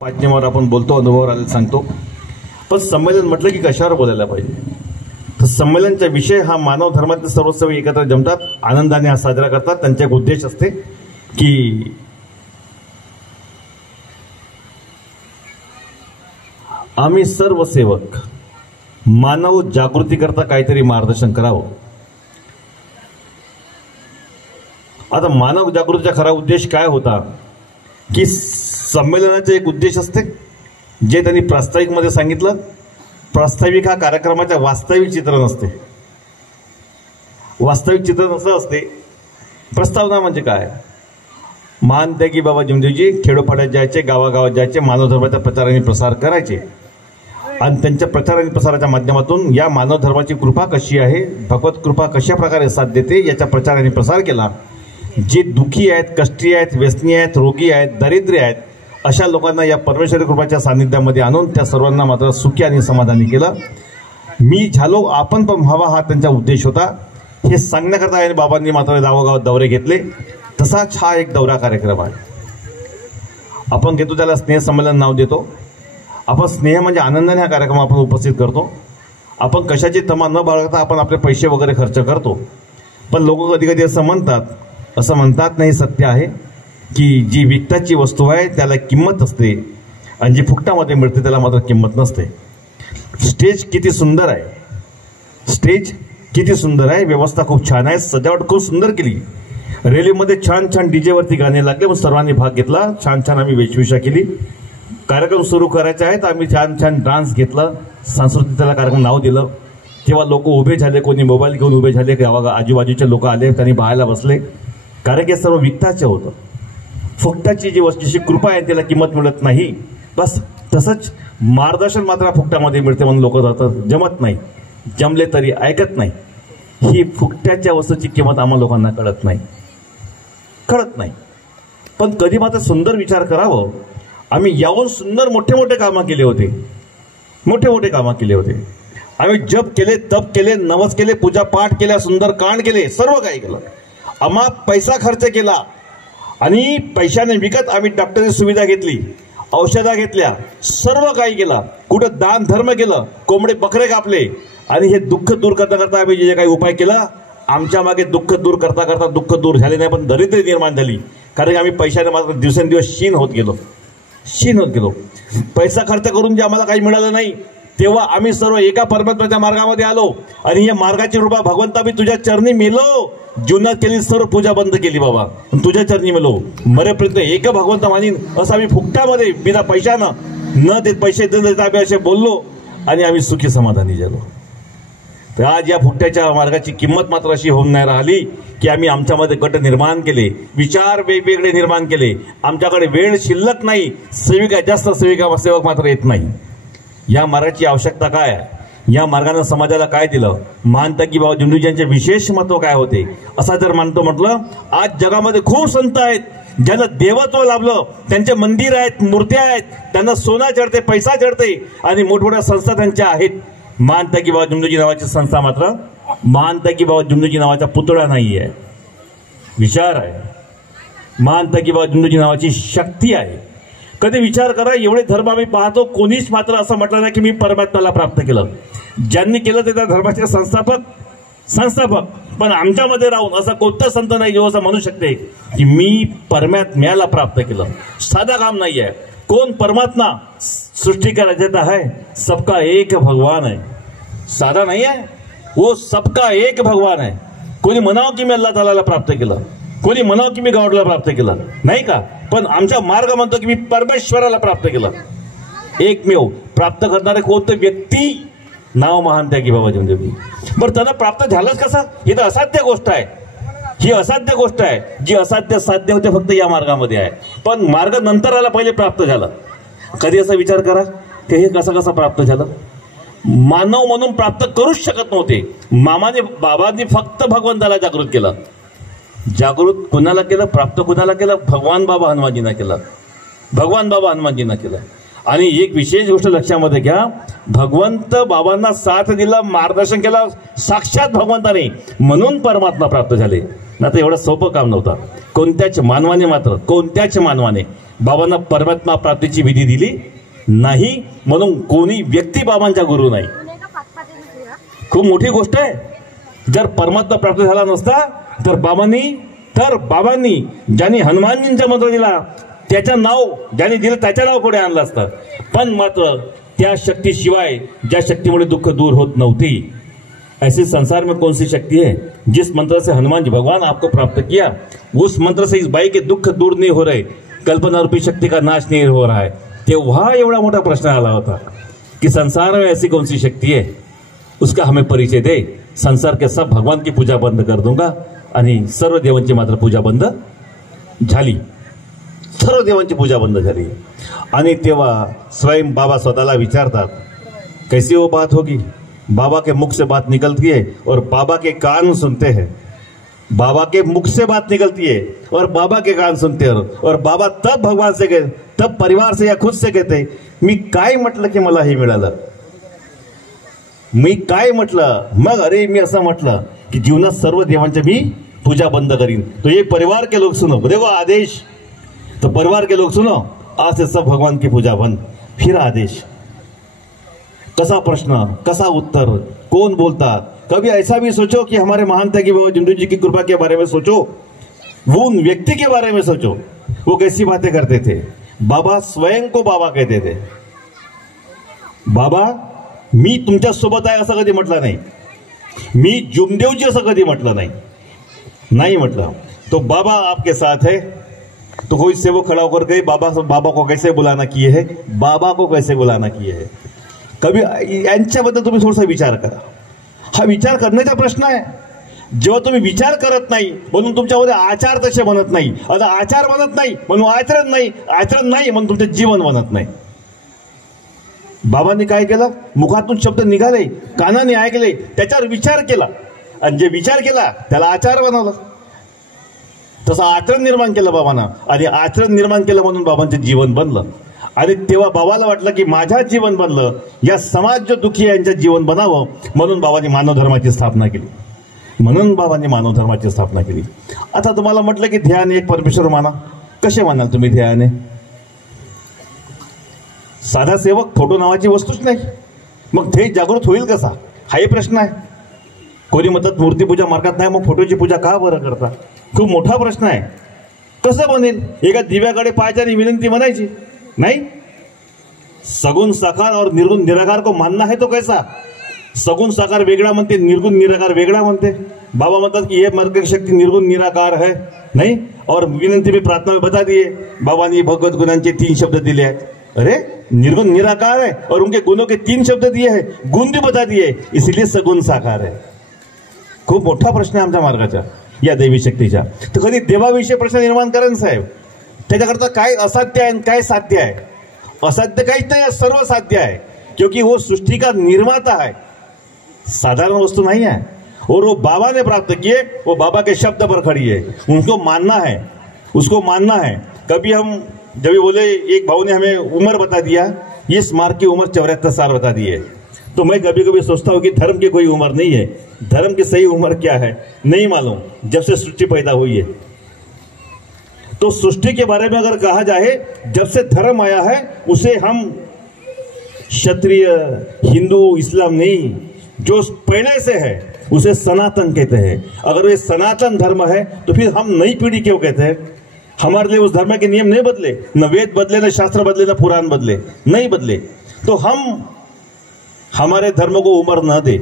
माध्यमावर आपण बोलतो, अनुभवावर आले सांगतो. पण संमेलन म्हटलं की कशावर बोलायला पाहिजे. तर संमेलनचा विषय हा मानव धर्मातले सर्वस्व एकत्र जमतात, आनंदाने हा साजरा करतात. त्यांचा एक उद्देश असते की आम्ही सर्व सेवक मानव जागृती करता काहीतरी मार्गदर्शन करावं. आता मानव जागृतीचा खरा उद्देश काय होता की संमेलनाचा एक उद्देश असते जे त्यांनी प्रास्ताविकमध्ये सांगितलं. प्रास्ताविक हा कार्यक्रमाच्या वास्तविक चित्रण असते. वास्तविक चित्रण असं असते. प्रस्तावना म्हणजे काय, महानत्यागी बाबा जमदेवजी खेडोपाड्यात जायचे, गावागावात जायचे, मानव धर्माचा प्रचार आणि प्रसार करायचे आणि त्यांच्या प्रचार आणि प्रसाराच्या माध्यमातून या मानव धर्माची कृपा कशी आहे, भगवत कृपा कशा प्रकारे साथ देते याचा प्रचार आणि प्रसार केला. जे दुःखी आहेत, कष्टी आहेत, व्यसनी आहेत, रोगी आहेत, दरिद्री आहेत अशा लोकांना या परमेश्वरी कृपाच्या सानिध्यामध्ये आणून त्या सर्वांना मात्र सुखी आणि समाधानी केलं. मी झालो आपण पण व्हावा हा त्यांचा उद्देश होता. हे सांगण्याकरता आणि बाबांनी मात्र गावोगावात दौरे घेतले. तसाच हा एक दौरा कार्यक्रम आहे. आपण घेतो त्याला स्नेह संमेलन नाव देतो. आपण स्नेह म्हणजे आनंदाने हा कार्यक्रम आपण उपस्थित करतो. आपण कशाची तमा न बाळगता आपण आपले पैसे वगैरे खर्च करतो. पण लोक कधी कधी असं म्हणतात नाही, सत्य आहे की जी विकताची वस्तू आहे त्याला किंमत असते आणि जी फुकटामध्ये मिळते त्याला मात्र किंमत नसते. स्टेज किती सुंदर आहे, स्टेज किती सुंदर आहे, व्यवस्था खूप छान आहे, सजावट खूप सुंदर केली. रेल्वेमध्ये छान छान डीजेवरती गाणे लागले, मग सर्वांनी भाग घेतला. छान छान आम्ही वेशभूषा केली. कार्यक्रम सुरू करायचे आहेत, आम्ही छान छान डान्स घेतला, सांस्कृतिक त्याला कार्यक्रम नाव दिलं. तेव्हा लोक उभे झाले, कोणी मोबाईल घेऊन उभे झाले, आजूबाजूचे लोक आले, त्यांनी पाहायला बसले. कारण की सर्व विकताचे होतं. फुकटाची जी वस्तूची कृपा आहे त्याला किंमत मिळत नाही. बस तसंच मार्गदर्शन मात्र फुकटामध्ये मिळते म्हणून लोक जातात. जमत नाही, जमले तरी ऐकत नाही. ही फुकट्याच्या वस्तूची किंमत आम्हा लोकांना कळत नाही. पण कधी मात्र सुंदर विचार करावं. आम्ही यावून सुंदर मोठे मोठे कामं केले होते. आम्ही जप केले, तप केले, नवस केले, पूजा पाठ केल्या, सुंदर कांड केले, सर्व काही केलं. आम्हा पैसा खर्च केला आणि पैशाने विकत आम्ही डॉक्टरची सुविधा घेतली, औषधा घेतल्या, सर्व काही केला. कुठं दान धर्म केलं, कोंबडे बकरे कापले आणि हे दुःख दूर करता आम्ही जे काही उपाय केला, आमच्या मागे दुःख दूर करता दुःख दूर झाले नाही, पण दरिद्री निर्माण झाली. कारण आम्ही पैशाने मात्र दिवसेंदिवस क्षीण होत गेलो. पैसा खर्च करून जे आम्हाला काही मिळालं नाही तेव्हा आम्ही सर्व एका परमात्म्याच्या मार्गामध्ये आलो आणि या मार्गाची कृपा भगवंता मी तुझ्या चरणी मेलो. जीवनात केली सर्व पूजा बंद केली बाबा, तुझ्या चरणी मेलो. मरेपर्यंत एक भगवंत मानीन असं आम्ही फुकटामध्ये बिना पैशानं न देत पैसे देत आम्ही असे बोललो आणि आम्ही सुखी समाधानी झालो. तर आज या फुकट्याच्या मार्गाची किंमत मात्र अशी होऊन नाही राहिली की आम्ही आमच्यामध्ये गट निर्माण केले, विचार वेगवेगळे निर्माण केले. आमच्याकडे वेळ शिल्लक नाही, सेवक मात्र येत नाही. या मार्गाची आवश्यकता काय आहे, या मार्गाने समाजाला काय दिलं, महानत्यागी बाबा जमदेवजींचे विशेष महत्व काय होते असा जर मानतो म्हटलं. आज जगामध्ये खूप संत आहेत ज्यांना देवत्व लाभलं, त्यांचे मंदिर आहेत, मूर्त्या आहेत, त्यांना सोना चढते, पैसा चढते आणि मोठमोठ्या संस्था त्यांच्या आहेत. महानत्यागी बाबा जमदेवजी नावाची संस्था मात्र महानत्यागी बाबा जमदेवजी नावाचा पुतळा नाही आहे, विचार आहे. महानत्यागी बाबा जमदेवजी नावाची शक्ती आहे. कधी विचार करा, एवढे धर्म आम्ही पाहतो, कोणीच मात्र असं म्हटलं नाही की मी परमात्म्याला प्राप्त केलं. ज्यांनी केलं ते त्या धर्माचे संस्थापक. पण आमच्यामध्ये राहून असा कोणता संत नाही जो असं म्हणू शकते की मी परमात्म्याला प्राप्त केलं. साधा काम नाही आहे. कोण परमात्मा सृष्टि का रचयिता है, सबका एक भगवान है. साधा नाही आहे, वो सबका एक भगवान है. कोणी म्हणावं की मी अल्लाह तालाला प्राप्त केलं, कोणी म्हणावं की मी गॉडला प्राप्त केलं, नाही का. पण आमचा मार्ग म्हणतो की मी परमेश्वराला प्राप्त केलं. एकमेव प्राप्त करणारे कोणतं व्यक्ती, नाव महानत्यागी बाबा जमदेवजी. बरं त्यांना प्राप्त झालंच कसं, ही तर असाध्य गोष्ट आहे. ही असाध्य गोष्ट आहे. जी असाध्य साध्य होते फक्त या मार्गामध्ये आहे. पण मार्ग नंतर आला, पहिले प्राप्त झालं. कधी असा विचार करा की हे कसं प्राप्त झालं. मानव म्हणून प्राप्त करूच शकत नव्हते. बाबांनी फक्त भगवंताला जागृत केलं. जागृत कुणाला केलं, प्राप्त कुणाला केलं, भगवान बाबा हनुमानजींना केलं. आणि एक विशेष गोष्ट लक्षामध्ये घ्या, भगवंत बाबांना साथ दिला, मार्गदर्शन केलं साक्षात भगवंताने, म्हणून परमात्मा प्राप्त झाले. ना तर एवढं सोपं काम नव्हतं कोणत्याच मानवाने बाबांना परमात्मा प्राप्तीची विधी दिली नाही, म्हणून कोणी व्यक्ती बाबांचा गुरु नाही. खूप मोठी गोष्ट आहे. जर परमात्मा प्राप्त झाला नसता तर बाबांनी ज्यांनी हनुमानजींचा मंत्र दिला त्याचं नाव ज्यांनी दिलं त्याचं नाव पुढे आणलं असतं. पण मात्र त्या शक्तीशिवाय, ज्या शक्तीमुळे दुःख दूर होत नव्हती, ऐसे संसार में कौन सी शक्ति है जिस मंत्र से हनुमान जी भगवान आपको प्राप्त किया, उस मंत्र से इस बाई के दुख दूर नहीं हो रहे, कल्पना रूपी शक्ति का नाश नहीं हो रहा है. तेव्हा एवढा मोठा प्रश्न आला होता कि संसार में ऐसी कौन सी शक्ति है, उसका हमें परिचय दे. संसार के सब भगवान की पूजा बंद कर दूंगा. आणि सर्व देवांची मात्र पूजा बंद झाली. सर्व देवांची पूजा बंद झाली. आणि तेव्हा स्वयं बाबा स्वतःला विचारतात, कैसी वो बात होगी. बाबा के मुख से बात निकलती है और बाबा के कान सुनते हैं. बाबा के मुख से बात निकलती है और बाबा के कान सुनते हैं. और बाबा तब भगवान से कहते, तब परिवार से या खुद से कहते, मी काय म्हटलं की मला हे मिळालं. मी काय म्हटलं, मग अरे मी असं म्हटलं की जीवनात सर्व देवांची मी पूजा बंद करीन. तो ये परिवार के लोग सुनो, देखो आदेश. तो परिवार के लोग सुनो, आज से सब भगवान की पूजा बंद. फिर आदेश. कसा प्रश्न, कसा उत्तर, कौन बोलता. कभी ऐसा भी सोचो कि हमारे महान त्यागी बाबा झुंझुनू जी की कृपा के बारे में सोचो, वो उन व्यक्ति के बारे में सोचो, वो कैसी बातें करते थे. बाबा स्वयं को बाबा कहते थे. बाबा मी तुमच्या सोबत आहे असं कधी म्हटलं नाही. मी जुमदेवजी असं कधी म्हटलं नाही म्हटलं. तो बाबा आपके साथ है. तो कोई सेवक खड़ा होकर के बाबा को कैसे बुलाना किए है, बाबा को कैसे बुलाना किए है. कभी यांच्याबद्दल तुम्ही थोडासा विचार करा. हा विचार करण्याचा प्रश्न आहे. जेव्हा तुम्ही विचार करत नाही म्हणून तुमच्यामध्ये आचार तसे बनत नाही. आता आचार बनत नाही म्हणून आचरण नाही, आचरण नाही म्हणून तुमचे जीवन बनत नाही. बाबांनी काय केलं, मुखातून शब्द निघाले, कानाने ऐकले, त्याच्यावर विचार केला आणि जे विचार केला त्याला आचार बनवला. तसं आचरण निर्माण केलं बाबांना आणि आचरण निर्माण केलं म्हणून बाबांचं जीवन बनलं. आणि तेव्हा बाबाला वाटलं की माझ्या जीवन बनलं, या समाज जो दुखी आहे यांचं जीवन बनावं, म्हणून बाबांनी मानव धर्माची स्थापना केली. आता तुम्हाला म्हटलं की ध्यान एक परमेश्वर माना. कसे मानाल तुम्ही ध्याने. साधा सेवक फोटो नावाची वस्तूच नाही, मग ध्येय जागृत होईल कसा, हाही प्रश्न आहे. कोणी म्हणतात मूर्तीपूजा मार्गात नाही, मग फोटोची पूजा का बरं करता. खूप मोठा प्रश्न आहे. कसं बनेल. एका दिव्याकडे पाहायची विनंती म्हणायची नहीं. सगुण साकार और निर्गुण निराकार को मानना है तो कैसा. सगुण साकार वेगळा म्हणते, निर्गुण निराकार वेगळा म्हणते. बाबा म्हणतात की ये मर्ग शक्ति निर्गुण निराकार है नहीं. और विनंती में प्रार्थना में बता दिए बाबा ने भगवत गुणांचे 3 शब्द दिले हैं. अरे निर्गुण निराकार है और उनके गुणों के 3 शब्द दिए हैं, गुण भी बता दिए, इसलिए सगुण साकार है. खूप मोठा प्रश्न आहे आमच्या मार्गाचा या देवी शक्तीचा. तर कधी देवाविषयी प्रश्न निर्माण करा साहेब. त्याच्याकरता काय असाध्य आहे काय साध्य आहे. असाध्य काहीच नाही, सर्व साध्य है, क्योंकि वो सृष्टि का निर्माता है, साधारण वस्तु नहीं है. और वो बाबा ने प्राप्त किए, वो बाबा के शब्द पर खड़ी है. उनको मानना है, उसको मानना है. कभी हम जब भी बोले, एक भाव ने हमें उम्र बता दिया, इस मार्ग की उम्र 74 साल बता दी है. तो मैं कभी कभी सोचता हूँ कि धर्म की कोई उम्र नहीं है. धर्म की सही उम्र क्या है नहीं मालूम, जब से सृष्टि पैदा हुई है. तो सृष्टि के बारे में अगर कहा जाए, जब से धर्म आया है उसे हम क्षत्रिय, हिंदू, इस्लाम नहीं, जो पहले से है उसे सनातन कहते हैं. अगर ये सनातन धर्म है तो फिर हम नई पीढ़ी क्यों कहते हैं. हमारे लिए उस धर्म के नियम नहीं बदले, न वेद बदले, न शास्त्र बदले, न पुराण बदले, नहीं बदले. तो हम हमारे धर्म को उम्र न दे.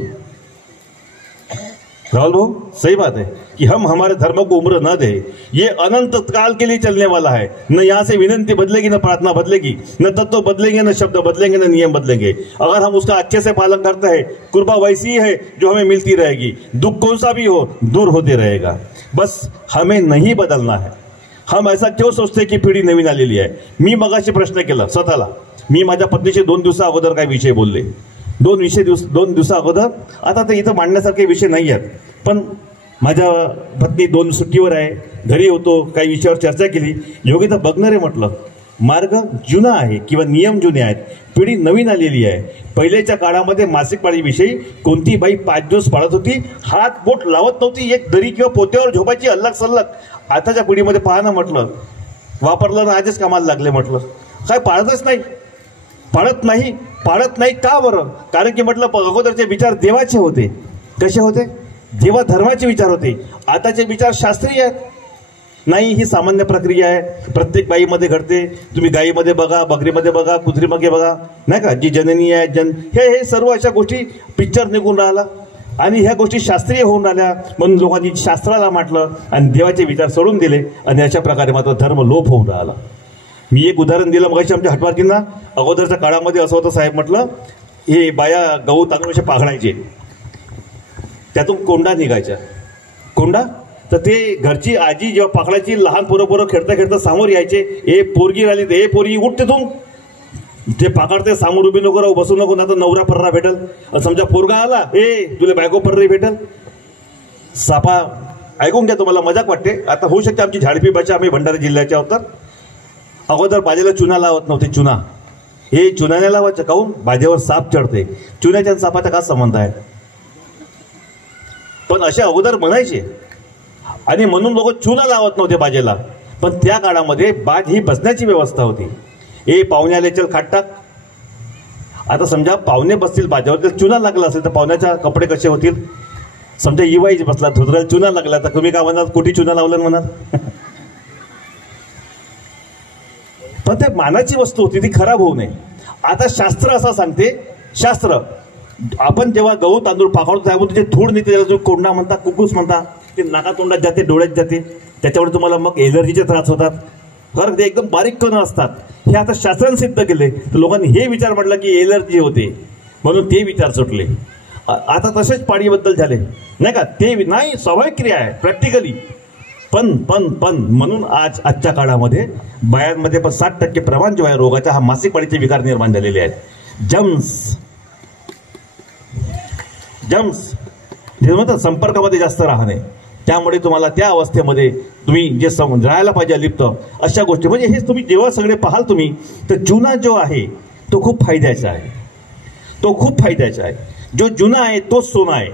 राहुल भाऊ सही बात है कि हम हमारे धर्म को उम्र न दे. ये अनंत काल के लिए चलने वाला है. न यहाँ से विनंती बदलेगी, न प्रार्थना बदलेगी, न तत्व बदलेंगे, न शब्द बदलेंगे, न नियम बदलेंगे. अगर हम उसका अच्छे से पालन करते हैं, कृपा वैसी है जो हमें मिलती रहेगी. दुख कौन सा भी हो दूर होते रहेगा. बस हमें नहीं बदलना है. हम ऐसा क्यों सोचते की पिढी नवीन आलेली आहे. मी मगाशी प्रश्न केला स्वतःला. मी माझ्या पत्नीशी 2 दिवसा अगोदर काही विषय बोलले. 2 दिवसा अगोदर. आता ते इथं मांडण्यासारखे विषय नाही आहेत, पण माझ्या पत्नी 2 सुट्टीवर आहे, घरी होतो, काही विषयावर चर्चा केली. योगिता बघणारे म्हटलं, मार्ग जुना आहे किंवा नियम जुने आहेत, पिढी नवीन आलेली आहे. पहिलेच्या काळामध्ये मासिक पाळीविषयी कोणती बाई 5 दिवस पाळत होती, हात बोट लावत नव्हती, एक दरी किंवा पोत्यावर झोपायची अल्लग सल्लग. आताच्या पिढीमध्ये पाहा ना म्हटलं, वापरलं ना आजच कामाला लागले म्हटलं. काय पाळतच नाही, पाळत नाही का बरं? कारण की म्हटलं अगोदरचे विचार देवाचे होते. कसे होते? देवा धर्माचे विचार होते. आताचे विचार शास्त्रीय आहेत. नाही, ही सामान्य प्रक्रिया आहे, प्रत्येक बाईमध्ये घडते. तुम्ही गाईमध्ये बघा, बकरीमध्ये बघा, कुत्रीमध्ये बघा, नाही का, जी जननी आहे हे सर्व अशा गोष्टी पिक्चर निघून राहिला आणि ह्या गोष्टी शास्त्रीय होऊन राहिल्या. म्हणून लोकांनी शास्त्राला म्हटलं आणि देवाचे विचार सोडून दिले आणि अशा प्रकारे मात्र धर्म लोप होऊन राहिला. मी एक उदाहरण दिलं मगाशी आमच्या हटवारकींना. अगोदरच्या काळामध्ये असं होतं साहेब, म्हटलं हे बाया गहू तांदूळ असे पाघडायचे, त्यातून कोंडा निघायचा. कोंडा तर ते घरची आजी जेव्हा पाकडायची, लहान पोरं खेळता खेळता समोर यायचे, ए पोरगी राहिली तर ए पोरगी उठ तिथून, ते पाकडते समोर उभी नको राहू, बसू नको, ना तर नवरा पर्रा भेटल. समजा पोरगा आला, ए तुला बायको पर्री भेटल. सापा ऐकून घ्या, तुम्हाला मजाक वाटते. आता होऊ शकते आमची झाडपी भाषा, आम्ही भंडारा जिल्ह्याच्या आहोत. अगोदर बाजेला चुना लावत नव्हते. चुना हे चुनाने लावायचं काहून? बाजेवर साप चढते. चुन्याच्या सापाचा का संबंध आहे? पण असे अगोदर म्हणायचे आणि म्हणून लोक चुना लावत नव्हते बाजेला. पण त्या काळामध्ये बाज ही बसण्याची व्यवस्था होती. ए पाहुणे आले, चल खाट टाक. आता समजा पाहुणे बसतील बाजेवर, तर चुना लागला असेल तर पाहुण्याच्या कपडे कसे होतील? समजा इवाईच बसला, धुतऱ्याला चुना लागला तर तुम्ही काय म्हणाल? कुठे चुना लावलं म्हणाल? पण ते मानाची वस्तू होती, ती खराब होऊ नये. आता शास्त्र असं सांगते, शास्त्र आपण जेव्हा गहू तांदूळ पाकडतो त्यामुळे तुझे धूळ निघते, त्याला तुम्ही कोंडा म्हणता, कुकूस म्हणता. ते नाका तोंडात जाते, डोळ्यात जाते, त्याच्यावर तुम्हाला मग एलर्जीचे त्रास होतात. बरं, ते एकदम बारीक कण असतात. हे आता शास्त्राने सिद्ध केले. तर लोकांनी हे विचार म्हटलं की एलर्जी होते म्हणून ते विचार सुटले. आता तसेच पाणीबद्दल झाले, नाही का? ते नाही, स्वाभाविक क्रिया आहे प्रॅक्टिकली. पण म्हणून आजच्या काळामध्ये बायांमध्ये पण 60% प्रमाण जो आहे रोगाचा, हा मासिक पाळीचे विकार निर्माण झालेले आहेत. जम्स हे म्हणतात संपर्कामध्ये जास्त राहणे, त्यामुळे तुम्हाला त्या अवस्थेमध्ये तुम्ही जे राहायला पाहिजे लिप्त अशा गोष्टी, म्हणजे हे तुम्ही जेव्हा सगळे पाहाल तुम्ही, तर जुना जो आहे तो खूप फायद्याचा आहे. जो जुना आहे तोच सोना आहे.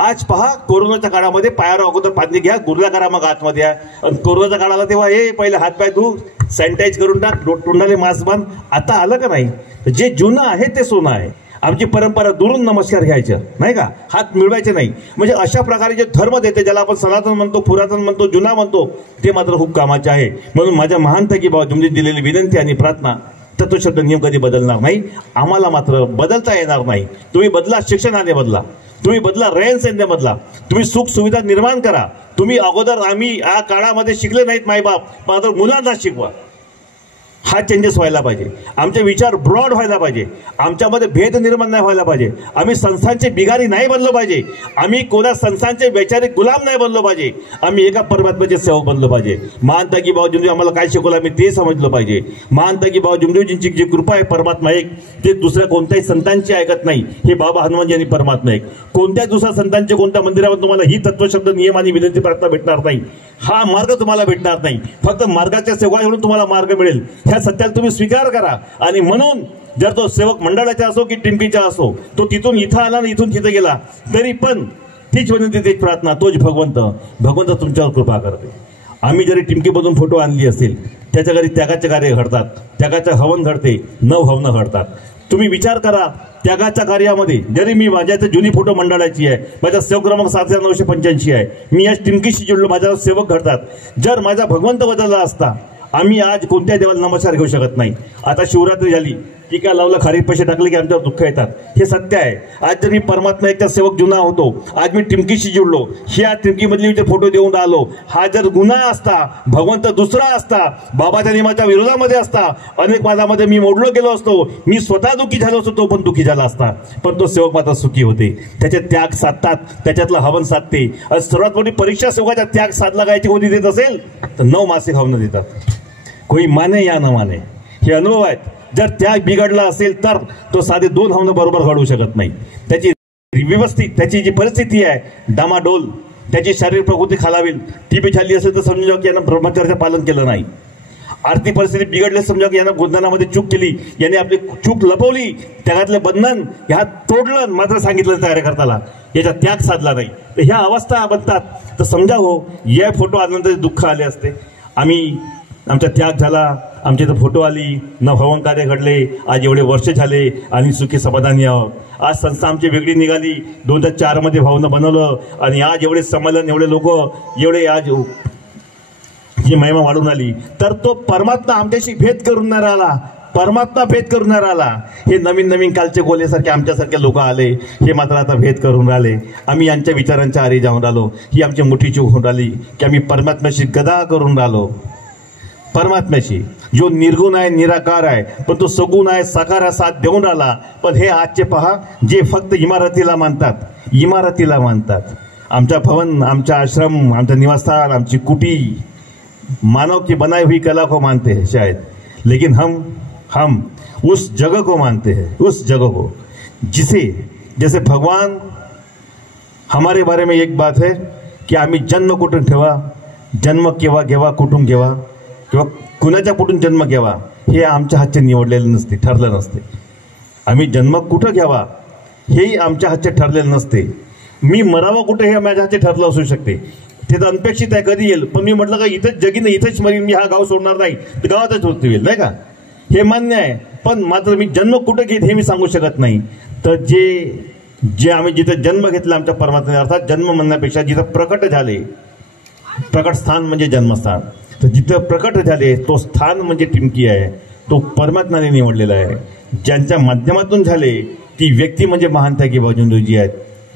आज पहा, कोरोनाच्या काळामध्ये पायावर अगोदर पाणी घ्या, गुरल्या करा, मग आतमध्ये या. आणि कोरोनाच्या काळाला तेव्हा हे पहिले हातपाय धू, सॅनिटाईज करून टाक, तोंडाले मास्क बांध. आता आलं का नाही? जे जुनं आहे ते सोनं आहे. आमची परंपरा दुरून नमस्कार घ्यायचं, नाही का, हात मिळवायचे नाही. म्हणजे अशा प्रकारे जे धर्म देते, ज्याला आपण सनातन म्हणतो, पुरातन म्हणतो, जुना म्हणतो, ते मात्र खूप कामाचे आहे. म्हणून माझ्या महान थकी बाबा तुमची दिलेली विनंती आणि प्रार्थना, तत्वशब्द नियम कधी बदलणार नाही. आम्हाला मात्र बदलता येणार नाही. तुम्ही बदला, शिक्षणाने बदला, तुम्ही बदला, रहनसहनने बदला, तुम्ही सुख सुविधा निर्माण करा. तुम्ही अगोदर आम्ही या काळामध्ये शिकले नाहीत मायबाप, मात्र मुलांना शिकवा. हा चेंजेस व्हायला पाहिजे. आमचे विचार ब्रॉड व्हायला पाहिजे. आमच्यामध्ये भेद निर्माण नाही व्हायला पाहिजे. आम्ही संस्थांचे बिगारी नाही बनलो पाहिजे. आम्ही कोणा संस्थांचे वैचारिक गुलाम नाही बनलो पाहिजे. आम्ही एका परमात्म्याचे सेवक बनलो पाहिजे. महान थकी बाबा जुमदेव आम्हाला काय शिकवलं आम्ही ते समजलं पाहिजे. महान थकी बाबा जुमदेवजींची जी कृपा आहे, परमात्मा एक, ते दुसऱ्या कोणत्याही संतांची ऐकत नाही. हे बाबा हनुमानजी आणि परमात्मा एक. कोणत्याच दुसऱ्या संतांचे कोणत्या मंदिरावर तुम्हाला ही तत्वशब्द नियम आणि विनंती प्रार्थना भेटणार नाही. हा मार्ग तुम्हाला भेटणार नाही. फक्त मार्गाच्या सेवा म्हणून तुम्हाला मार्ग मिळेल. ह्या सत्याला तुम्ही स्वीकार करा. आणि म्हणून जर तो सेवक मंडळाचा असो की टिमकीचा असो, तो तिथून इथं आला आणि इथून तिथं गेला, तरी पण तीच विनंती, तीच प्रार्थना, तोच भगवंत तुमच्यावर कृपा करते. आम्ही जरी टिमकीमधून फोटो आणली असतील, त्याच्या घरी त्यागाचे कार्य घडतात, त्यागाचं हवन घडते, हवनं घडतात. तुम्ही विचार करा, त्यागाच्या कार्यामध्ये जरी मी माझ्या जुनी फोटो मंडळाची आहे, माझा सेवक क्रमांक 7985 आहे, मी आज टिमकीशी जोडलो, माझ्या सेवक घडतात. जर माझा भगवंत बदलला असता, आम्ही आज कोणत्या देवाला नमस्कार घेऊ शकत नाही. आता शिवरात्री झाली, टीका लावला, खारीक पैसे टाकले की आमच्यावर दुःख येतात. हे सत्य आहे. आज जर मी परमात्मा एकचा सेवक जुना होतो, आज मी टिमकीशी जुडलो, ह्या टिमकीमधली फोटो देऊन राहिलो, हा जर गुन्हा असता, भगवंत दुसरा असता, बाबाच्या नियमाच्या विरोधामध्ये असता, अनेक वादामध्ये मी मोडलो गेलो असतो, मी स्वतः दुःखी झालो असतो, तो पण दुःखी झाला असता. पण तो सेवक मात्र सुखी होते. त्याचे त्याग साधतात, त्याच्यातलं हवन साधते. सर्वात मोठी परीक्षा सेवकाच्या त्याग साधला गायची कोणी देत असेल तर 9 मासिक हवन देतात. कोई माने या न माने, हे अनुभव आहेत. जर त्याग बिघडला असेल तर तो साधे 2 हवनं बरोबर घडवू शकत नाही. त्याची व्यवस्थित त्याची जी परिस्थिती आहे डामाडोल, त्याची शारीरिक प्रकृती खालावेल, ती बी झाली असेल तर समजा की यानं ब्रह्मचर्याचं पालन केलं नाही. आर्थिक परिस्थिती बिघडली, समजा की यानं गुणधनामध्ये चूक केली, याने आपली चूक लपवली, त्यागातलं बंधन ह्या तोडलं, मात्र सांगितलं कार्यकर्त्याला, याचा त्याग साधला नाही. तर ह्या अवस्था बनतात. तर समजा हो, या फोटो आल्यानंतर दुःख आले असते. आम्ही आमचा त्याग झाला, आमच्या इथं फोटो आली, न भवन कार्य घडले, आज एवढे वर्ष झाले आणि सुखी समाधानी आहोत. आज संस्था आमची वेगळी निघाली, 2004 मध्ये भावनं बनवलं आणि आज एवढे संमेलन, एवढे लोक, एवढे आज ही महिमा वाढून आली. तर तो परमात्मा आमच्याशी भेद करून नाही राहिला, परमात्मा भेद करून नाही राहिला. हे नवीन नवीन कालचे गोलेसारखे आमच्यासारखे लोक आले, हे मात्र आता भेद करून राहिले. आम्ही यांच्या विचारांच्या आरी जाऊन राहिलो. ही आमची मोठी चूक होऊन राहिली की आम्ही परमात्म्याशी गदा करून राहिलो. परमात्म्याशी जो निर्गुण आहे, निराकार आहे, पण तो सगुण आहे, साकार साथ देऊन राहिला. पण हे आजचे पहा, जे फक्त इमारतीला मानतात, इमारतीला मानतात. आमच्या भवन, आमचा आश्रम, आमचा निवासस्थान, आमची कुटी मानव की बनाई हुई कला को मानते हैं शायद, लेकिन हम उस जगह को मानते हैं, उस जगह को जिसे, जैसे भगवान हमारे बारे में एक बात है की आम्ही जन्म कुठून ठेवा, जन्म केव्हा घ्यावा, कुठून घ्यावा किंवा कुणाच्या कुठून जन्म घ्यावा हे आमच्या हातचे निवडलेले नसते, ठरलं नसते. आम्ही जन्म कुठं घ्यावा हेही आमच्या हातचे ठरलेलं नसते. मी मरावं कुठे हे माझ्या हातचे ठरलं असू शकते, ते तर अनपेक्षित आहे, कधी येईल. पण मी म्हटलं का इथंच जगीन, इथंच मरीन, मी हा गाव सोडणार नाही, तर गावातच होती येईल, नाही का, हे मान्य आहे. पण मात्र मी जन्म कुठं घेत हे मी सांगू शकत नाही. तर जे आम्ही जिथे जन्म घेतला आमच्या परमात्म्याने, अर्थात जन्म म्हणण्यापेक्षा जिथं प्रकट झाले, प्रकट स्थान म्हणजे जन्मस्थान, तर जिथं प्रकट झाले तो स्थान म्हणजे टिमकी आहे, तो परमात्म्याने निवडलेला आहे. ज्यांच्या माध्यमातून झाले ती व्यक्ती म्हणजे महान त्यागी बाजूंजी आहेत,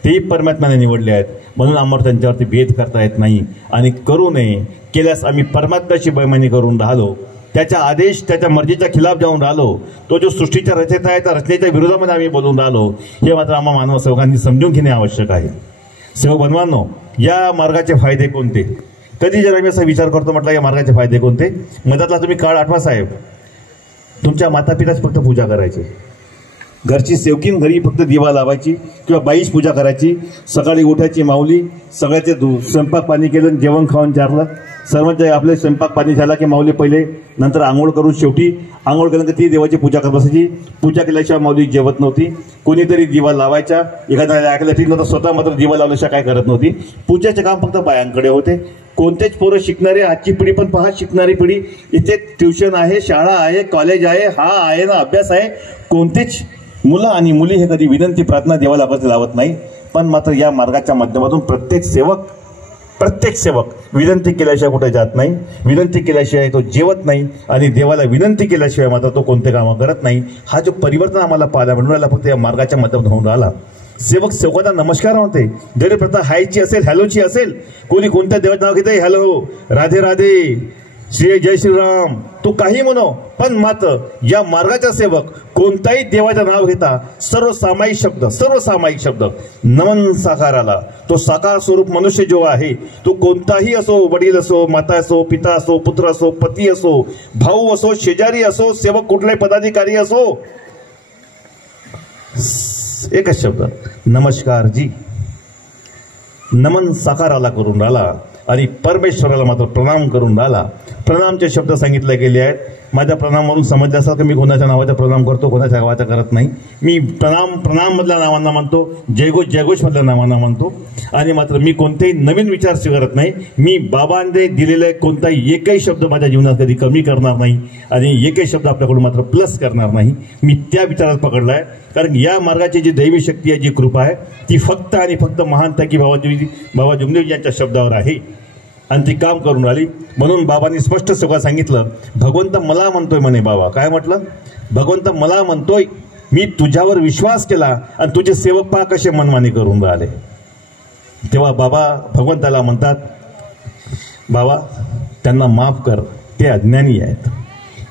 तेही परमात्म्याने निवडले आहेत. म्हणून आम्हाला त्यांच्यावरती भेद करता येत नाही आणि करू नये. केल्यास आम्ही परमात्म्याची बेईमानी करून राहिलो, त्याच्या आदेश, त्याच्या मर्जीच्या खिलाफ जाऊन राहिलो. तो जो सृष्टीच्या रचयिता आहे त्या रचनेच्या विरोधामध्ये आम्ही बोलून राहिलो, हे मात्र आम्हा मानव सेवकांनी समजून घेणे आवश्यक आहे. सेवक बनवांनो, या मार्गाचे फायदे कोणते? कधी जर आम्ही असा विचार करतो, म्हटलं या मार्गाचे फायदे कोणते? मधातला तुम्ही काळ आठवा साहेब, तुमच्या मातापिताच फक्त पूजा करायची, घरची सेवकीन घरी फक्त दिवा लावायची किंवा बाईच पूजा करायची. सकाळी उठायची माऊली, सगळ्याचे स्वयंपाक पाणी केलं, जेवण खाऊन चारलं, सर्वांचे आपले स्वयंपाक पाणी झाला की माऊली पहिले, नंतर आंघोळ करून शेवटी आंघोळ केल्यानंतर ती देवाची पूजा करत बसायची. पूजा केल्याशिवाय माऊली जेवत नव्हती. कोणीतरी दिवा लावायच्या, एखाद्या ऐकलं ठीक नव्हतं, स्वतः मात्र दिवा लावल्याशिवाय काय करत नव्हती. पूजेचे काम फक्त बायांकडे होते. कोणतेच पोरं शिकणारे, आजची पिढी पण पहा, शिकणारी पिढी, इथे ट्युशन आहे, शाळा आहे, कॉलेज आहे, हा आहे ना अभ्यास आहे, कोणतेच मुलं आणि मुली हे कधी विनंती प्रार्थना देवाला लावत नाही. पण मात्र या मार्गाच्या माध्यमातून प्रत्येक सेवक विनंती केल्याशिवाय कुठे जात नाही, विनंती केल्याशिवाय तो जेवत नाही आणि देवाला विनंती केल्याशिवाय मात्र तो कोणते कामं करत नाही. हा जो परिवर्तन आम्हाला पाहायला मिळून राहिला फक्त या मार्गाच्या माध्यमातून होऊन राहिला. सेवक सेवकांना नमस्कार म्हणते, जरी प्रथा हायची असेल, हॅलोची असेल, कोणी कोणत्या देवाचं नाव घेते, हॅलो, राधे राधे, श्री जय श्रीराम, तू काही म्हणो, पण मात्र या मार्गाचा सेवक कोणताही देवाचं नाव घेता सर्वसामायिक शब्द नमन साकाराला. तो साकार स्वरूप मनुष्य जो आहे, तो कोणताही असो, वडील असो, माता असो, पिता असो, पुत्र असो, पती असो, भाऊ असो, शेजारी असो, सेवक कुठलाही पदाधिकारी असो, एकच शब्द नमस्कार जी. नमन साकाराला करून राहिला आणि परमेश्वराला मात्र प्रणाम करून राहिला. प्रणामचे शब्द सांगितले गेले आहेत. माझ्या प्रणामवरून समजलं असं की मी कोणाच्या नावाचा प्रणाम करतो, कोणाच्या नावाचा करत नाही. मी प्रणाम मधल्या नावांना म्हणतो, जयघोष मधल्या नावांना म्हणतो आणि मात्र मी कोणतेही नवीन विचार स्वीकारत नाही. मी बाबांनी दिलेले कोणताही एकही शब्द माझ्या जीवनात कधी कमी करणार नाही आणि एकही शब्द आपल्याकडून मात्र प्लस करणार नाही. मी त्या विचारात पकडला आहे, कारण या मार्गाची जी दैवी शक्ती आहे, जी कृपा आहे, ती फक्त आणि फक्त महान त्यागी बाबा जुमदेव यांच्या शब्दावर आहे आणि ती काम करून राहिली. म्हणून बाबांनी स्पष्ट सगळं सांगितलं, भगवंत मला म्हणतोय म्हणे. बाबा काय म्हटलं? भगवंत मला म्हणतोय, मी तुझ्यावर विश्वास केला आणि तुझे सेवक पहा कसे मनमानी करून राहिले. तेव्हा बाबा भगवंताला म्हणतात, बाबा त्यांना माफ कर, ते अज्ञानी आहेत.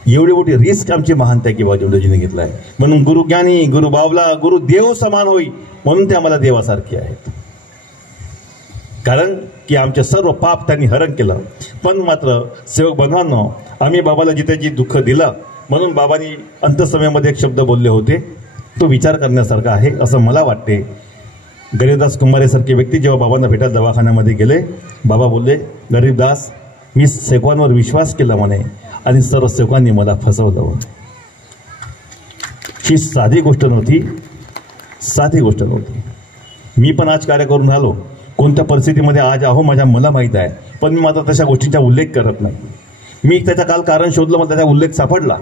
एवढी मोठी रिस्क आमची महान त्यागी बाबा जुमदेवजीने घेतला आहे. म्हणून गुरु ज्ञानी, गुरु बावला, गुरु देव समान होई, म्हणून ते आम्हाला देवासारखे आहेत. कारण की आमचे सर्व पाप त्यांनी हरण केलं. पण मात्र सेवक बनवांनो, आम्ही बाबाला जिथे जी दुःख दिलं, म्हणून बाबांनी अंतसमयामध्ये एक शब्द बोलले होते, तो विचार करण्यासारखा आहे असं मला वाटते. गरीबदास कुंभारेसारखे व्यक्ती जेव्हा बाबांना भेटायला दवाखान्यामध्ये गेले, बाबा बोलले, गरीबदास, मी सेवकांवर विश्वास केला म्हणे आणि सर्व सेवकांनी मला फसवलं. ही साधी गोष्ट नव्हती. मी पण आज कार्य करून राहिलो, कोणत्या परिस्थितीमध्ये आज आहो मला माहीत आहे, पण मी मात्र तशा गोष्टींचा उल्लेख करत नाही. मी त्याचा काल कारण शोधलं, मला त्याचा उल्लेख सापडला,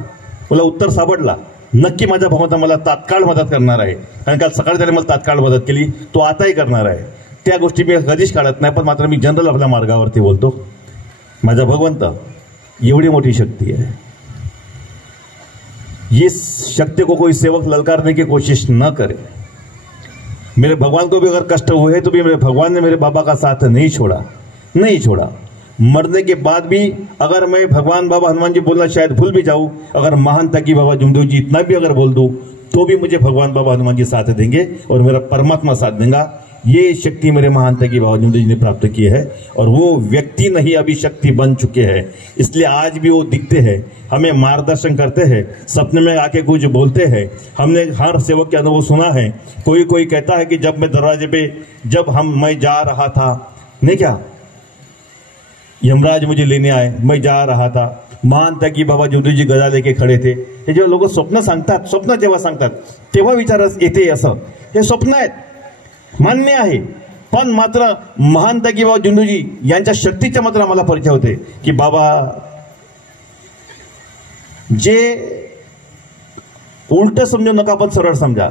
मला उत्तर सापडला. नक्की माझ्या भगवंता मला तात्काळ मदत करणार आहे, कारण काल सकाळी त्याने मला तात्काळ मदत केली, तो आताही करणार आहे. त्या गोष्टी मी कधीच काढत नाही, पण मात्र मी जनरल आपल्या मार्गावरती बोलतो. माझा भगवंत एवढी मोठी शक्ति है, इस शक्ति को कोई सेवक ललकारने की कोशिश न करे. मेरे भगवान को भी अगर कष्ट हुए तो भी मेरे भगवान ने मेरे बाबा का साथ नहीं छोड़ा. मरने के बाद भी अगर मैं भगवान बाबा हनुमान जी बोलना शायद भूल भी जाऊं, अगर महान तकी बाबा जुमदेव जी इतना भी अगर बोल दूं, तो भी मुझे भगवान बाबा हनुमान जी साथ देंगे और मेरा परमात्मा साथ देगा. ये शक्ति मेरे महान तकी बाबा जुमदेव जी ने प्राप्त की है, और वो व्यक्ति नहीं अभी शक्ति बन चुके हैं. इसलिए आज भी वो दिखते हैं, हमें मार्गदर्शन करते हैं, सपने में आके कुछ बोलते हैं. हमने हर सेवक के अनुभव सुना है. कोई कहता है कि जब मैं दरवाजे पे मैं जा रहा था, नहीं क्या, यमराज मुझे लेने आए, मैं जा रहा था, महान तकी बाबा जुमदेव जी गदा लेके खडे थे. हे जेव्हा लोक स्वप्न जेव्हा सांगतात तेव्हा विचार येते, असं हे स्वप्न आहेत, मान्य आहे. पण मात्र महान तकी बाबा जुमदेव जी यांच्या शक्तीचा मात्र आम्हाला परिचय होते की बाबा जे उलट समजू नका, पण सरळ समजा.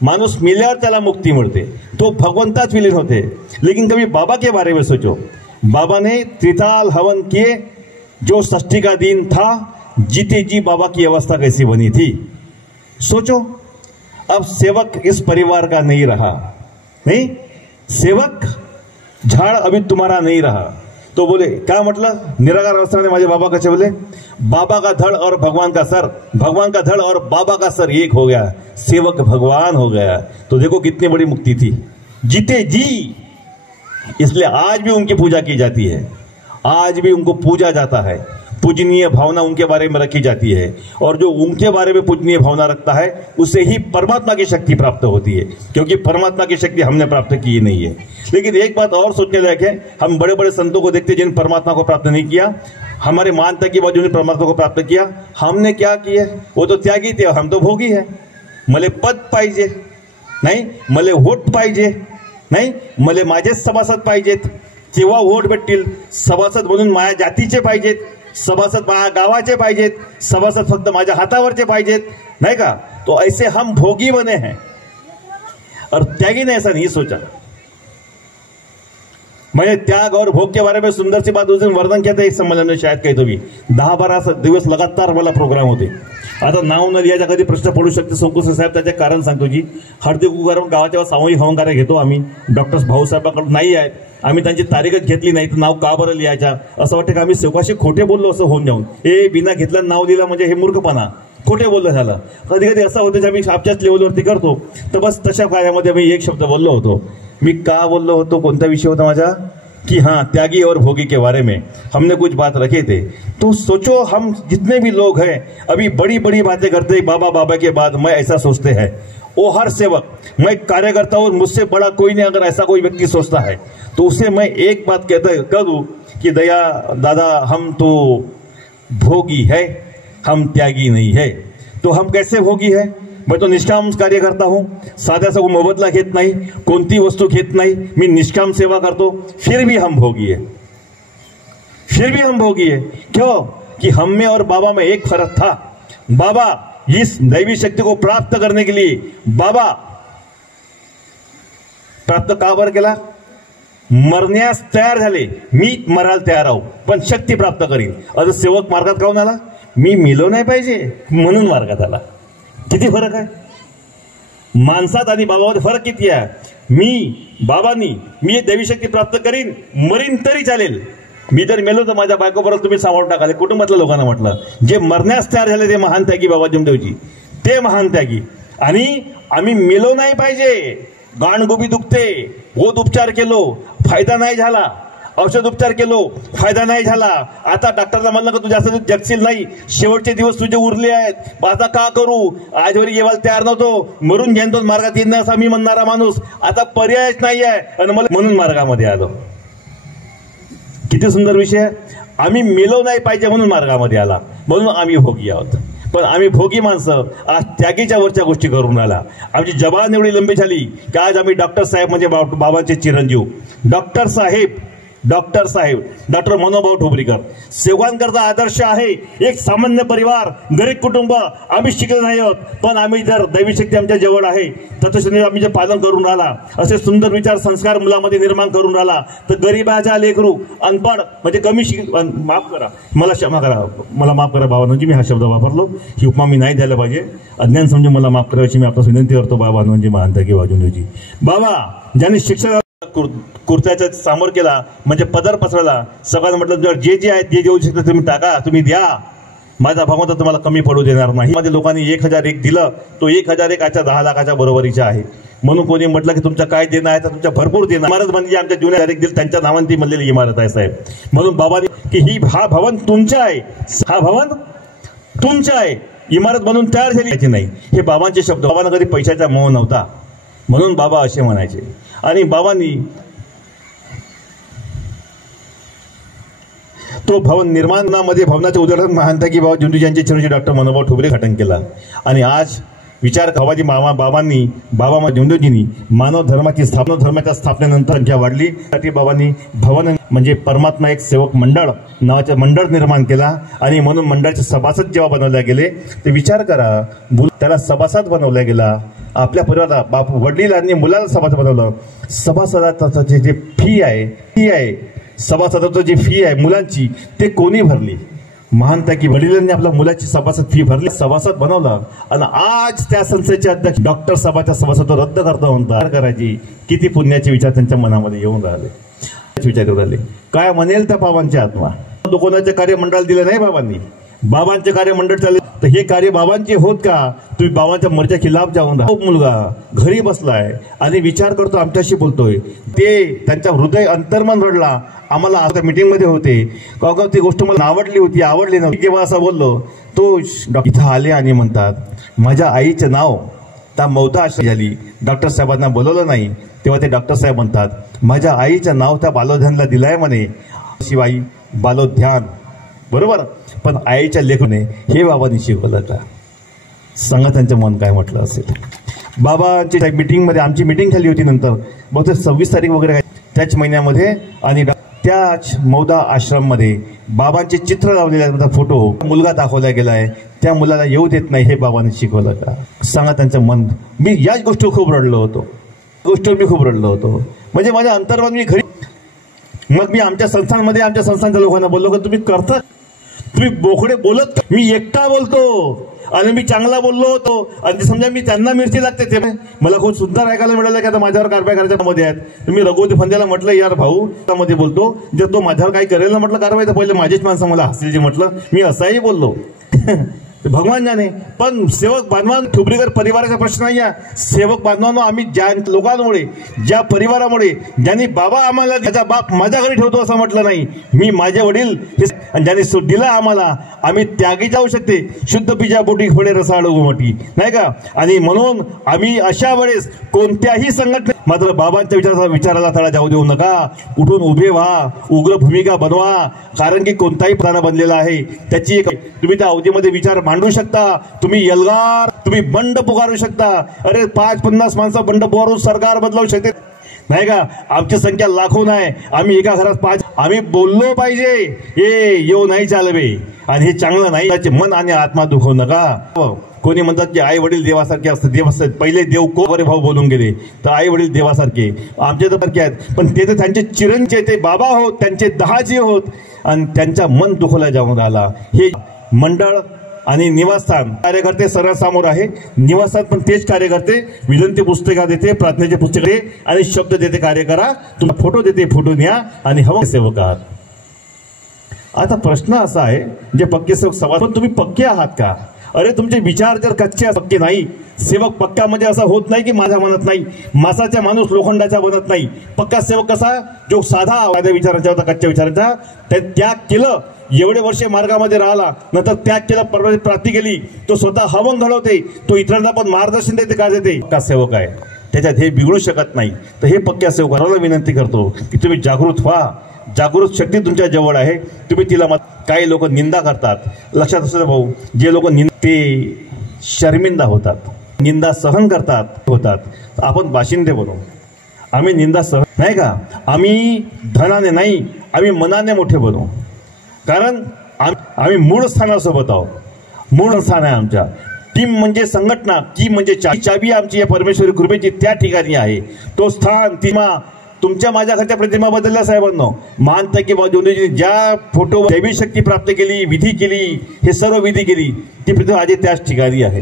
माणूस मिल्यावर त्याला मुक्ती मिळते, तो भगवंताच विलीन होते. लेकिन कभी बाबा के बारे में सोचो. बाबा ने त्रिताल हवन किए, जो षष्ठी का दिन था, जीते जी बाबा की अवस्था कैसी बनी थी. सोचो, अब सेवक इस परिवार का नहीं रहा, नहीं, सेवक झाड़ अभी तुम्हारा नहीं रहा. तो बोले क्या मतलब, निराकार अवस्था में माझे बाबा कैसे बोले, बाबा का धड़ और भगवान का सर, भगवान का धड़ और बाबा का सर एक हो गया, सेवक भगवान हो गया. तो देखो कितनी बड़ी मुक्ति थी, जीते जी. इसलिए आज भी उनकी पूजा की जाती है, आज भी उनको पूजा जाता है, पूजनीय भावना उनके बारे में रखी जाती है. और जो उनके बारे में पूजनीय भावना रखता है उसे ही परमात्मा की शक्ति प्राप्त होती है, क्योंकि परमात्मा की शक्ति हमने प्राप्त की नहीं है. लेकिन एक बात और सोचने लायक है, हम बड़े बड़े संतों को देखते जिन परमात्मा को प्राप्त नहीं किया. हमारे मान तक की बाजू ने परमात्मा को प्राप्त किया, हमने क्या किया, वो तो त्यागी थे, हम तो भोगी है. मले पद पाहिजे नाही, मले वोट पाहिजे नाही, मले माझेच सभासद पाहिजेत, तेव्हा वोट भेटतील. सभासद म्हणून माझ्या जातीचे पाहिजेत, सभासद माझ्या गावाचे पाहिजेत, सभासद फक्त माझ्या हातावरचे पाहिजेत, नहीं का. तो ऐसे हम भोगी बने हैं, और त्यागी ने ऐसा नहीं सोचा. मैंने त्याग और भोग के बारे में सुंदर सी बात उस दिन वर्णन किया था एक सम्मेलन में, शायद कहीं तो भी 10-12 दिवस लगातार मला प्रोग्राम होते. आता नाव न लिहायचा कधी प्रश्न पडू शकते. संकुश साहेब त्याचे कारण सांगतो जी, हळदी कुंकू गावाच्या सामूहिक हवन कार्य घेतो आम्ही, डॉक्टर भाऊसाहेबांकडून नाही आहेत, आम्ही त्यांची तारीखच घेतली नाही, तर नाव का बरं लिहायच्या, असं वाटतं की आम्ही सेवकाशी खोटे बोललो असं होऊन जाऊन. हे बिना घेतलं नाव दिलं म्हणजे हे मूर्खपणा, खोटे बोललं झालं. कधी कधी असं होतं की आम्ही आपच्याच लेवलवरती करतो. तर बस तशा कार्यामध्ये मी एक शब्द बोललो होतो. मी का बोललो होतो, कोणता विषय होता माझा, कि हाँ त्यागी और भोगी के बारे में हमने कुछ बात रखे थे. तो सोचो, हम जितने भी लोग हैं अभी बड़ी बड़ी बातें करते हैं, बाबा के बाद मैं ऐसा सोचते हैं. वो हर सेवक, मैं कार्यकर्ता हूं, मुझसे बड़ा कोई नहीं. अगर ऐसा कोई व्यक्ति सोचता है तो उसे मैं एक बात कह दूं कि दया दादा, हम तो भोगी है, हम त्यागी नहीं है. तो हम कैसे भोगी है, मैं तो निष्काम कार्य करता हूं, साध्या सा मोबदला घेत नाही, कोणती वस्तू घेत नाही, मी निष्काम सेवा करतो. फिर भी हम भोगी है, फिर भी हम भोगी है. क्यों कि हम में और बाबा में एक फर्क था. बाबा इस दैवी शक्ति को प्राप्त करने के लिए बाबा प्राप्त का बरं केला, मरण्यास तयार झाले. मी मरायला तयार आहो, पण शक्ती प्राप्त करीन. आता सेवक मार्गात काऊन आला, मी मिलो नाही पाहिजे म्हणून मार्गात आला. किती फरक आहे माणसात आणि बाबामध्ये, फरक किती आहे. मी दैवी शक्ती प्राप्त करीन, मरीन तरी चालेल. मी जर मेलो तर माझ्या बायकोबरोबर तुम्ही सांभाळून टाकाले. कुटुंबातल्या लोकांना म्हटलं, जे मरण्यास तयार झाले ते महान त्यागी बाबा जुमदेवजी, ते महान त्यागी. आणि आम्ही मेलो नाही पाहिजे. गाणगोबी दुखते, बहुत उपचार केलो, फायदा नाही झाला. औषध उपचार केलो, फायदा नाही झाला. आता डॉक्टरला म्हणलं का तुझ्या असं जगशील नाही, शेवटचे दिवस तुझे उरले आहेत, आता का करू, आजवरी येवायला तयार नव्हतो, मरून घेतो मार्गात येईन असा मी म्हणणारा माणूस, आता पर्यायच नाही आहे आणि मला म्हणून मार्गामध्ये आलो. किती सुंदर विषय. आम्ही मेलो नाही पाहिजे म्हणून मार्गामध्ये आला, म्हणून आम्ही भोगी आहोत. पण आम्ही भोगी माणसं आज त्यागीच्या वरच्या गोष्टी करून राहिला. आमची जबान एवढी लंबी झाली की आज आम्ही डॉक्टर साहेब म्हणजे बाबांचे चिरंजीव, डॉक्टर साहेब डॉक्टर साहेब डॉक्टर मनोभाऊ ठोबरीकर सेवकांकरता आदर्श आहे. एक सामान्य परिवार, गरीब कुटुंब, आम्ही शिकले नाही आहोत, पण आम्ही जर दैवी शक्ती आमच्या जवळ आहे, तत्वश्री आम्ही जे पालन करून राहिला, असे सुंदर विचार संस्कार मुलामध्ये निर्माण करून राहिला, तर गरीबाच्या लेकरू अनपड म्हणजे कमी माफ करा, मला क्षमा करा, मला माफ करा बाबांजी, मी हा शब्द वापरलो, ही उपमा मी नाही द्यायला पाहिजे, अज्ञान समजून मला माफ करायची मी आपल्यास विनंती करतो. बाबांजी महांत की वाजूनजी बाबा ज्यांनी शिक्षण कुर्त्याच्या समोर केला म्हणजे पदर पसरला, सगळ्यांना म्हटलं जर जे जे आहेत जे जेवू शकता तुम्ही टाका, तुम्ही द्या, माझा भगवंत तुम्हाला कमी पडू देणार नाही. मध्ये लोकांनी 1001 दिलं, तो 1001 आजच्या 10 लाखाच्या बरोबरीचा आहे. म्हणून कोणी म्हटलं की तुमचं काय देणं आहे तर तुमच्या भरपूर देणं. इमारत म्हणजे आमच्या जुन्या दिल त्यांच्या नावांती बनलेली इमारत आहे साहेब. म्हणून बाबांनी की हा भवन तुमचं आहे, हा भवन तुमचं आहे, इमारत बनून तयार झाली नाही. हे बाबांचे शब्द. बाबांना कधी पैशाचा मोह नव्हता, म्हणून बाबा असे म्हणायचे. आणि बाबांनी तो भवन निर्माणामध्ये भवनाचे उदाहरण महांत की बाबा जुंजू यांचे चिरंजीव डॉक्टर मनोभाऊ ठोबरे घटन केला. आणि आज विचार बाबाजी बाबांनी बाबा जुंजूजींनी मानव धर्माची स्थापना, धर्माच्या स्थापनेनंतर संख्या वाढली, साठी बाबांनी भवन म्हणजे परमात्मा एक सेवक मंडळ नावाचे मंडळ निर्माण केला. आणि म्हणून मंडळाचे सभासद जेव्हा बनवले गेले ते विचार करा, त्याला सभासद बनवला गेला. आपल्या परिवाराला बाप वडिलांनी मुलाला सभासद बनवलं. सभासदाचं जे फी आहे सभासदाचं जी फी आहे मुलांची ते कोणी भरली? महानता की वडिलांनी आपल्या मुलाची सभासद फी भरली, सभासद बनवलं. आणि आज त्या संस्थेचे अध्यक्ष डॉक्टर सभाच्या सभासद रद्द करता म्हणतात. करायची किती पुण्याचे विचार त्यांच्या मनामध्ये येऊन राहिले, विचार येऊन राहिले. काय म्हणेल त्या बाबांची आत्मा. कोणाच्या कार्यमंडळाला दिलं नाही बाबांनी, बाबांचे कार्यमंडळ चालले, तर हे कार्य बाबांचे होत का? तुम्ही बाबांच्या मर्जीच्या खिलाफ जाऊन राहा. मुलगा घरी बसलाय आणि विचार करतो, आमच्याशी बोलतोय, ते त्यांच्या हृदय अंतर्मन रडला. आम्हाला आता मीटिंग मध्ये होते, का ती गोष्ट मला आवडली नव्हती. जेव्हा असं बोललो तो इथं आले आणि म्हणतात माझ्या आईचं नाव त्या मौता झाली, डॉक्टर साहेबांना बोलवलं नाही. तेव्हा ते डॉक्टर साहेब म्हणतात माझ्या आईचं नाव त्या बालोध्यानला दिलंय म्हणे, शिवाई बालोध्यान बरोबर, पण आईच्या लेखने हे बाबांनी शिकवलं का? सांगा त्यांचं मन काय म्हटलं असेल. बाबांची मीटिंगमध्ये आमची मीटिंग झाली होती, नंतर बहुतेक 26 तारीख वगैरे त्याच महिन्यामध्ये. आणि त्याच मौदा आश्रममध्ये बाबांचे चित्र लावलेले फोटो मुलगा दाखवला गेलाय, त्या मुलाला येऊ देत नाही, हे बाबांनी शिकवलं का? सांगा त्यांचं मन. मी याच गोष्टी खूप रडलो होतो, म्हणजे माझ्या अंतर्मन मी घरी. मग मी आमच्या संस्थांच्या लोकांना बोललो की तुम्ही करता, तुम्ही बोकडे बोलत, मी एकटा बोलतो आणि मी चांगला बोललो होतो. आणि समजा मी त्यांना मिरची लागते, ते मला खूप सुंदर ऐकायला मिळालं की आता माझ्यावर कारवाई करायच्या मध्ये आहेत. मी रघुवती फंद्याला म्हटलं यार भाऊ त्यामध्ये बोलतो, जर तो माझ्यावर काही करेल ना म्हटलं कारवाई, तर पहिले माझीच माणसं मला हसतील जे म्हटलं मी असाही बोललो. भगवान जाणे. पण सेवक बांधवान ठोबरीकर परिवाराचा प्रश्न नाही आहे. सेवक बांधवांनो, आम्ही ज्या लोकांमुळे, ज्या परिवारामुळे, ज्यांनी बाबा आम्हाला त्याचा बाप माझ्या घरी ठेवतो असं म्हटलं नाही, मी माझे वडील ज्यांनी दिला आम्हाला, आम्ही त्यागी जाऊ शकते शुद्ध पिजा बोटी खोडे रसाळू मोठी नाही का. आणि म्हणून आम्ही अशा वेळेस कोणत्याही संघटने मात्र बाबांच्या विचाराला तळा जाऊ देऊ नका. उठून उभे व्हा, उग्र भूमिका बनवा. कारण की कोणताही प्राण बनलेला आहे, त्याची एक तुम्ही त्या अवधीमध्ये विचार मांडू शकता. तुम्ही यलगार, तुम्ही बंड पुकारू शकता. अरे 5-50 माणसं बंड पुकारून सरकार बदलवू शकते नाही का. आमची संख्या लाखो नाही, आम्ही एका घरात 5. आम्ही बोललो पाहिजे, हे येऊ नाही चालवे, आणि हे चांगलं नाही. त्याचे मन आणि आत्मा दुखवू नका. कोणी म्हणतात की आई वडील देवासारखे असतात, देवासारखे पहिले देव कोरे भाऊ बोलून गेले, तर आई वडील देवासारखे आमचे तर सारखे आहेत, पण ते तर त्यांचे चिरंजीव, ते बाबा होत, त्यांचे 10 जीव होत, आणि त्यांचा मन दुखवला जाऊन राहिला. हे मंडळ आणि निवासस्थान कार्यकर्ते सर्वांसमोर आहे. निवासस्थान पण तेच कार्यकर्ते विनंती पुस्तिका देते, प्रार्थनेचे पुस्तक देते आणि शब्द देते, कार्य करा, तुम्हाला फोटो देते, फोटो न्या आणि हवं सेवक आहात. आता प्रश्न असा आहे, जे पक्के सेवक सवाल, पण तुम्ही पक्के आहात का? अरे तुमचे विचार जर कच्चे पक्के नाही, सेवक पक्का म्हणजे असं होत नाही की माझा बनत नाही, मासाचा माणूस लोखंडाचा बनत नाही. पक्का सेवक कसा, जो साधा विचारांचा होता, कच्च्या विचारांचा, ते त्याग केलं, एवढे वर्षे मार्गामध्ये राहिला, नंतर त्याग केला, प्राप्ती केली, तो स्वतः हवन घडवते, तो इतरांना पण मार्गदर्शन देते, काय देते. पक्का सेवक आहे, त्याच्यात हे बिघडू शकत नाही. तर हे पक्क्या सेवकाला विनंती करतो की तुम्ही जागृत व्हा. जागृत शक्ती तुमच्या जवळ आहे, तुम्ही तिला काही लोक निंदा करतात. लक्षात असू दे भाऊ, जे लोक ते शर्मिंदा होतात, निंदा सहन करतात होतात, आपण बाशिंदे बनू. आम्ही निंदा सह नाही का, आम्ही धनाने नाही, आम्ही मनाने मोठे बनू. कारण आम्ही मूळ स्थानासोबत आहोत. मूळ स्थान आहे आमच्या. टीम म्हणजे संघटना, की म्हणजे चाबी आमची या परमेश्वरी कृपेची त्या ठिकाणी आहे. तो स्थान प्रतिमा, तुमच्या माझ्या घरच्या प्रतिमा बदलल्या साहेबांनो. मानता की दोन्ही ज्या फोटो दैवी शक्ती प्राप्त केली, विधी केली, हे सर्व विधी केली, ती प्रतिमा आज त्याच ठिकाणी आहे,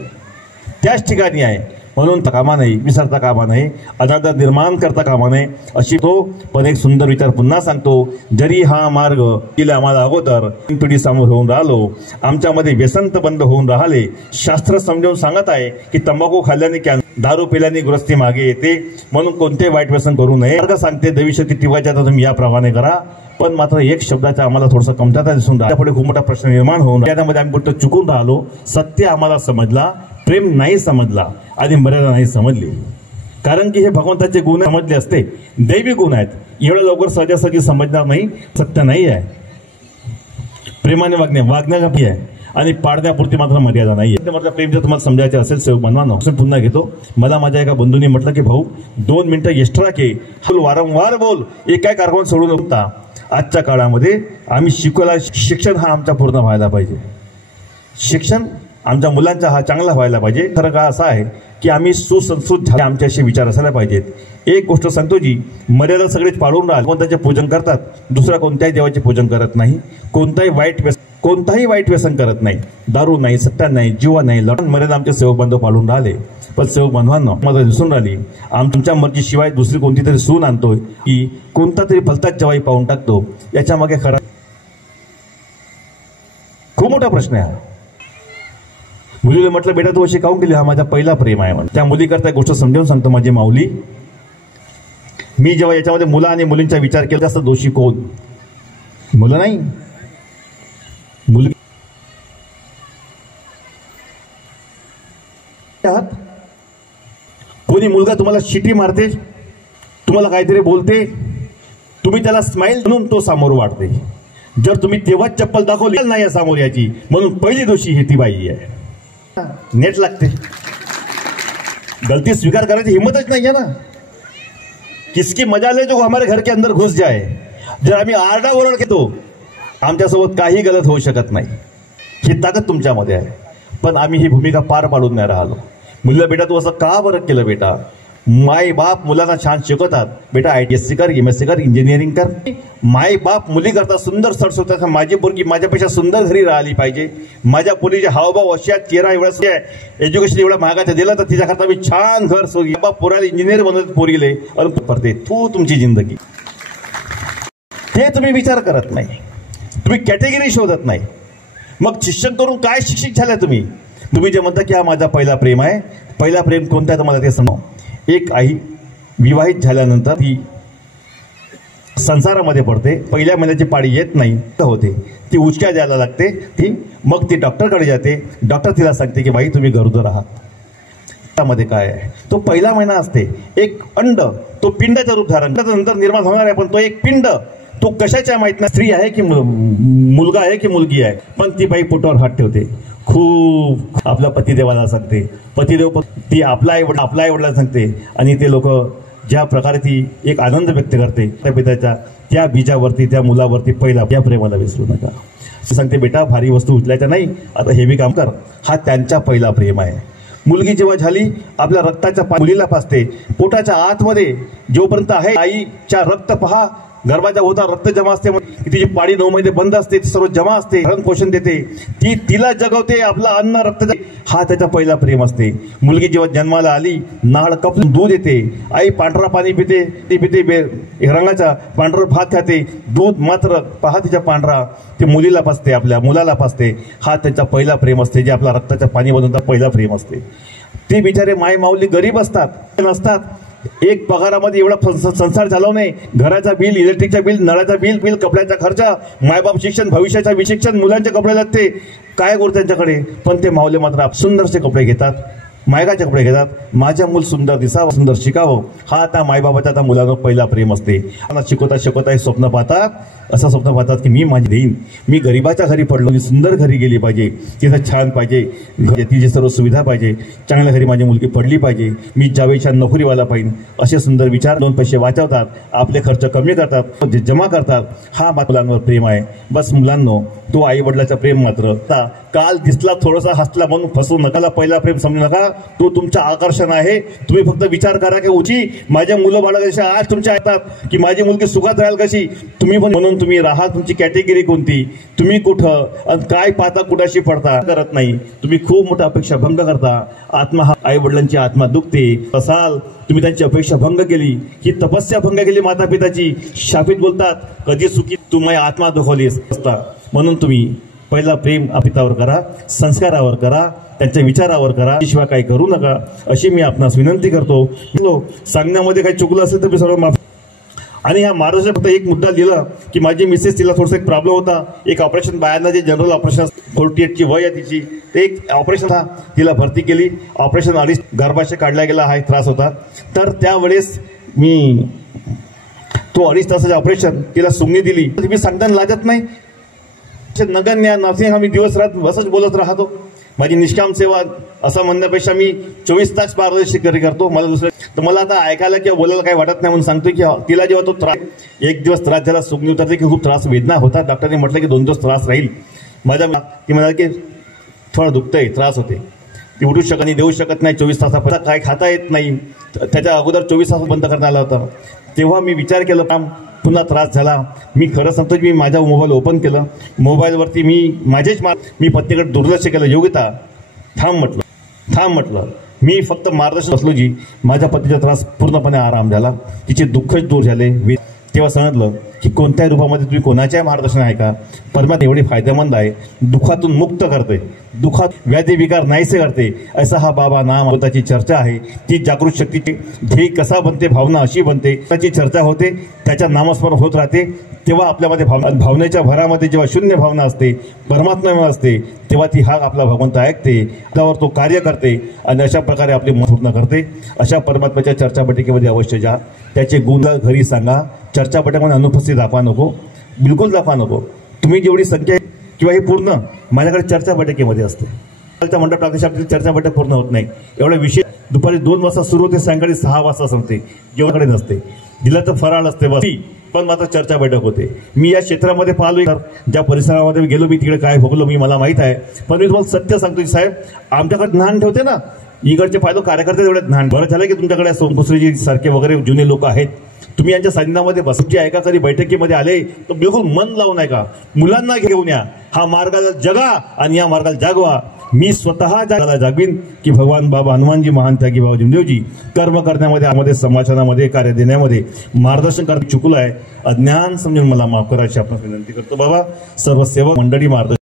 त्याच ठिकाणी आहे. म्हणून कामा नाही, विसरता कामा नाही, अनादर निर्माण करता कामा नये अशी तो. पण एक सुंदर विचार पुन्हा सांगतो. जरी हा मार्ग गेला आम्हाला अगोदर पिढी समोर होऊन राहिलो, आमच्यामध्ये व्यसंत बंद होऊन राहिले. शास्त्र समजावून सांगत आहे की तंबाखू खाल्ल्याने दारू पिल्याने ग्रस्ती मागे येते, म्हणून कोणते वाईट व्यसन करू नये. मार्ग सांगते दैवीशक्ती टिवायच्या तर तुम्ही याप्रमाणे करा. पण मात्र एक शब्दाचा आम्हाला थोडंसं कमतरता दिसून राहिला. पुढे खूप मोठा प्रश्न निर्माण होऊन त्यामध्ये आम्ही कुठं चुकून राहिलो. सत्य आम्हाला समजला, प्रेम नाही समजला आणि मर्यादा नाही समजली. कारण की हे भगवंताचे गुण समजले असते, दैवी गुण आहेत. एवढं लवकर सहजासहजी समजणार नाही. सत्य नाही आहे. प्रेमाने वागण्यासाठी आहे आणि पाडण्यापुरती मात्र मर्यादा नाही. मात्र प्रेम जर तुम्हाला समजायचे असेल सेवक बनवानो. पुन्हा घेतो. मला माझ्या एका बंधूंनी म्हटलं की भाऊ 2 मिनिटं एक्स्ट्रा घे, वारंवार बोल, एक काय कारभार सोडू नका. आजच्या काळामध्ये आम्ही शिकवला, शिक्षण हा आमचा पूर्ण व्हायला पाहिजे. शिक्षण आमच्या मुलांचा हा चांगला व्हायला पाहिजे. खरं का असं आहे की आम्ही सुसंस्कृत झाले, आमचे असे विचार असायला पाहिजेत. एक गोष्ट सांगतो जी, मर्यादा सगळेच पाळून राहिले, भगवंताचे पूजन करतात, दुसरा कोणत्याही देवाचे पूजन करत नाही, कोणताही वाईट व्यसन करत नाही, दारू नाही, सट्टा नाही, जीवा नाही, लढण मर्यादा आमचे सेवक बांधव पाळून राहिले. पण सेवक बांधवांना मला दिसून राहिली आमच्या मर्जीशिवाय दुसरी कोणती तरी सून आणतोय की कोणता तरी भलताच जवाई पाहून टाकतो. याच्या मागे खरा खूप मोठा प्रश्न आहे. मुलीला म्हटलं बेटा तू अशी काऊन केली, हा माझा पहिला प्रेम आहे म्हणून. त्या मुलीकरता गोष्ट समजावून सांगतो. माझी माऊली, मी जेव्हा याच्यामध्ये मुला आणि मुलींचा विचार केला जास्त दोषी कोण? मुलं नाही, मुलगी. कोणी मुलगा तुम्हाला शिटी मारते, तुम्हाला काहीतरी बोलते, तुम्ही त्याला स्माइल म्हणून तो समोर वाढते. जर तुम्ही तेव्हाच चप्पल दाखवली नाही या समोर याची, म्हणून पहिली दोषी ही ती बाई आहे. नेट लागते, गलती स्वीकार करायची हिम्मतच नाही है ना. किसकी मजा ले जो हमारे घर के अंदर घुस जाए. जर आम्ही आरडा ओरड घेतो, आमच्यासोबत काही गलत होऊ शकत नाही, ही ताकद तुमच्यामध्ये आहे. पण आम्ही ही भूमिका पार पाडून नाही राहिलो. मुलीला बेटा तू असं का बरं केलं बेटा? माय बाप मुलांना छान शिकवतात, बेटा ITSC कर, MSc कर, इंजिनिअरिंग कर. माय बाप मुली करता सुंदर सडसोतात. माझी पोरगी माझ्यापेक्षा सुंदर घरी राहिली पाहिजे, माझ्या पोरीचे हावभाव अशी आहेत, चेहरा एवढा एज्युकेशन एवढं महागाचं दिलं तर तिच्याकरता मी छान घर सोडली. बाप पोराला इंजिनियर बनवत पोरीले आणि पडते तू तुमची जिंदगी. ते तुम्ही विचार करत नाही, तुम्ही कॅटेगरी शोधत नाही. मग शिक्षण करून काय शिक्षित झाल्या तुम्ही? तुम्ही जे म्हणता की हा माझा पहिला प्रेम आहे, पहिला प्रेम कोणता आहे मला ते सांगा. एक आई विवाहित झाल्यानंतर ती संसारामध्ये पडते, पहिल्या महिन्याची पाळी येत नाही होते, ती उचक्या द्यायला लागते, ती मग ती डॉक्टरकडे जाते. डॉक्टर तिला सांगते की बाई तुम्ही गरोदर आहात. त्यामध्ये काय आहे, तो पहिला महिना असते, एक अंड तो पिंडाचं रूप धारण नंतर निर्माण होणार आहे. पण तो एक पिंड तो कशाच्या माहित नाही, स्त्री आहे की मुलगा आहे की मुलगी आहे, पण ती बाई पोटावर हात ठेवते. खूप आपल्या पतिदेवाला सांगते, पतिदेव ती आपला आईवडिला सांगते. आणि ते लोक ज्या प्रकारे ती एक आनंद व्यक्त करते त्या पित्याच्या त्या बीजावरती, त्या मुलावरती, पहिला या प्रेमाला विसरू नका. सांगते बेटा भारी वस्तू उचलायच्या नाही, आता हेवी काम कर. हा त्यांचा पहिला प्रेम आहे. मुलगी जेव्हा झाली, आपल्या रक्ताच्या मुलीला पाजते. पोटाच्या आतमध्ये जोपर्यंत आहे आईच्या रक्त पहा, गर्भाच्या होता रक्त जमा असते, तिची पाळी 9 महिने बंद असते, सर्व जमा असते, भरण पोषण देते, ती तिला जगवते, आपला अन्न रक्त. हा त्याचा पहिला प्रेम असते. मुलगी जेव्हा जन्माला आली, नाळ कपून दूध येते, आई पांढरा पाणी पिते, ती पिते रंगाचा पांढरा भात खाते, दूध मात्र पहा तिच्या पांढरा, ते मुलीला पाजते, आपल्या मुलाला पाजते. हा त्याचा पहिला प्रेम असते, जे आपला रक्ताच्या पाणी बनवता पहिला प्रेम असते. ते बिचारे माय माऊली गरीब असतात, नसतात. एक पगारामध्ये एवढा संसार चालवणे, घराचा बिल, इलेक्ट्रिकचा बिल, नळाचा बिल, कपड्याचा खर्च, मायबाप शिक्षण, भविष्याचा विशिक्षण, मुलांचे कपडे लागते, काय करू त्यांच्याकडे. पण ते माऊले मात्र सुंदरसे कपडे घेतात, मायकाचे कपडे घेतात, माझ्या मूल सुंदर दिसावं, सुंदर शिकावं, हा आता मायबाबाचा आता मुलांवर पहिला प्रेम असते. शिकवता शिकवता हे स्वप्न पाहतात, असं स्वप्न पाहतात की मी माझी देईन, मी गरीबाच्या घरी पडलो, मी सुंदर घरी गेली पाहिजे, तिथं छान पाहिजे, तिची सर्व सुविधा पाहिजे, चांगल्या घरी माझी मुलगी पडली पाहिजे, मी जावे छान नोकरीवाला पाहिजे, असे सुंदर विचार, 2 पैसे वाचवतात, आपले खर्च कमी करतात, जमा करतात. हा मुलांवर प्रेम आहे. बस मुलांनो, तो आई वडिलाचा प्रेम मात्र काल दिसला, थोडासा हसला म्हणून फसवू नका, पहिला प्रेम समजू नका, तो तुमचं आकर्षण आहे. तुम्ही फक्त विचार करा की उची माझ्या मुलं बाळं कशी आज तुमच्या येतात की माझी मुलगी सुखात राहील कशी. तुम्ही पण म्हणून तुम्ही राहा, तुमची कॅटेगरी कोणती, तुम्ही कुठं आणि काय पाहता, कुठाशी पडता करत नाही. तुम्ही खूप मोठा अपेक्षा भंग करता. आत्मा हा आई वडिलांची आत्मा दुखते असाल, तुम्ही त्यांची अपेक्षा भंग केली, ही तपस्या भंग केली माता पिताची. शापित बोलतात, कधी सुखी तुम्ही आत्मा दुखवलीस असता. म्हणून तुम्ही पहिला प्रेम पितावर करा, संस्कारावर करा, त्यांच्या विचारावर करा, शिवाय काही करू नका, अशी मी आपणास विनंती करतो. सांगण्यामध्ये काही चुकलं असेल तर मी सर्व माफ. आणि ह्या महाराष्ट्रात फक्त एक मुद्दा दिला की माझी मिसेस, तिला थोडासा एक प्रॉब्लेम होता, एक ऑपरेशन बाहेरला, जे जनरल ऑपरेशन 48ची वय आहे तिची, ते एक ऑपरेशन हा तिला भरती केली. ऑपरेशन 2.5 गर्भाशय काढला गेला, हा एक त्रास होता. तर त्यावेळेस मी तो 2.5 तासाचे ऑपरेशन तिला सुंगणी दिली. मी सांगताना लाजत नाही, नगण्य नर्सिंग आम्ही दिवस रात असंच बोलत राहतो. माझी निष्काम सेवा असं म्हणण्यापेक्षा मी 24 तास पारदर्शी करतो. मला दुसरं तर मला आता ऐकायला किंवा बोलायला काही वाटत नाही म्हणून सांगतोय की तिला जेव्हा तो त्रास, एक दिवस त्रास झाला, सुगणी उतरते की खूप त्रास, वेदना होता. डॉक्टरने म्हटलं की 2 दिवस त्रास राहील. ती म्हणाली की थोडं दुखतंय, त्रास होते, ती उठू शकत नाही, देऊ शकत नाही, 24 तासापर्यंत काय खाता येत नाही. त्याच्या अगोदर 24 तास बंद करण्यात आला होता. तेव्हा मी विचार केला, पुन्हा त्रास झाला. मी खरं सांगतो, मी माझा मोबाईल ओपन केलं, मोबाईलवरती मी पत्नीकडे दुर्लक्ष केलं. योगिता थांब म्हटलं, मी फक्त मार्गदर्शन असलो जी माझ्या पत्नीचा त्रास पूर्णपणे आराम झाला, तिचे दुःखच दूर झाले. तेव्हा समजलं की कोणत्याही रूपामध्ये तुम्ही कोणाच्याही मार्गदर्शन आहे का, परमात्मा एवढी फायदेमंद आहे, दुःखातून मुक्त करते, दुःखात व्याधी विकार नाहीसे करते. असा हा बाबा नाम अमृताची चर्चा आहे. ती जागृत शक्तीची ध्येय कसा बनते, भावना अशी बनते, त्याची चर्चा होते, त्याच्या नामस्मरण होत राहते. तेव्हा आपल्यामध्ये भावनेच्या भरामध्ये जेव्हा शून्य भावना असते, परमात्मा असते, तेव्हा ती हा आपला भगवंत ऐकते, त्यावर तो कार्य करते आणि अशा प्रकारे आपली मन पूर्ण करते. अशा परमात्म्याच्या चर्चा बैठकीमध्ये अवश्य जा, त्याचे गुण घरी सांगा. चर्चा बैठकीमध्ये अनुपस्थित दाखवा नको, बिलकुल दाखवा नको. तुम्ही जेवढी संख्या किंवा हे पूर्ण माझ्याकडे चर्चा बैठकीमध्ये असते. मंडप टाकण्याच्या चर्चा बैठक पूर्ण होत नाही. एवढा विषय दुपारी 2 वाजता सुरू होते, सायंकाळी 6 वाजता संपते. जेवणाकडे नसते, दिला तर फराळ असते बस, पण मात्र चर्चा बैठक होते. मी या क्षेत्रामध्ये पाहिलोय, ज्या परिसरामध्ये गेलो, मी तिकडे काय भोगलो मी मला माहित आहे. पण मी तुम्हाला सत्य सांगतो साहेब, आमच्याकडे ज्ञान ठेवते ना, इकडचे फायदो कार्यकर्ते एवढे ज्ञान. बरं झालं की तुमच्याकडे सोमकुसरीजी सारखे वगैरे जुने लोक आहेत, तुम्ही यांच्या सान्निध्यामध्ये बसूची ऐका. कधी बैठकीमध्ये आले तर बिलकुल मन लावून ऐका, मुलांना घेऊन या, हा मार्गाला जगा आणि या मार्गाला जागवा. मी स्वतः जगाला जागवीन की भगवान बाबा हनुमानजी महान त्यागी बाबा जिमदेवजी कर्म करण्यामध्ये, समाचारामध्ये, कार्य देण्यामध्ये मार्गदर्शन करत चुकलं आहे. अज्ञान समजून मला माफ करा अशी आपण विनंती करतो. बाबा सर्व सेवक मंडळी मार्गदर्शन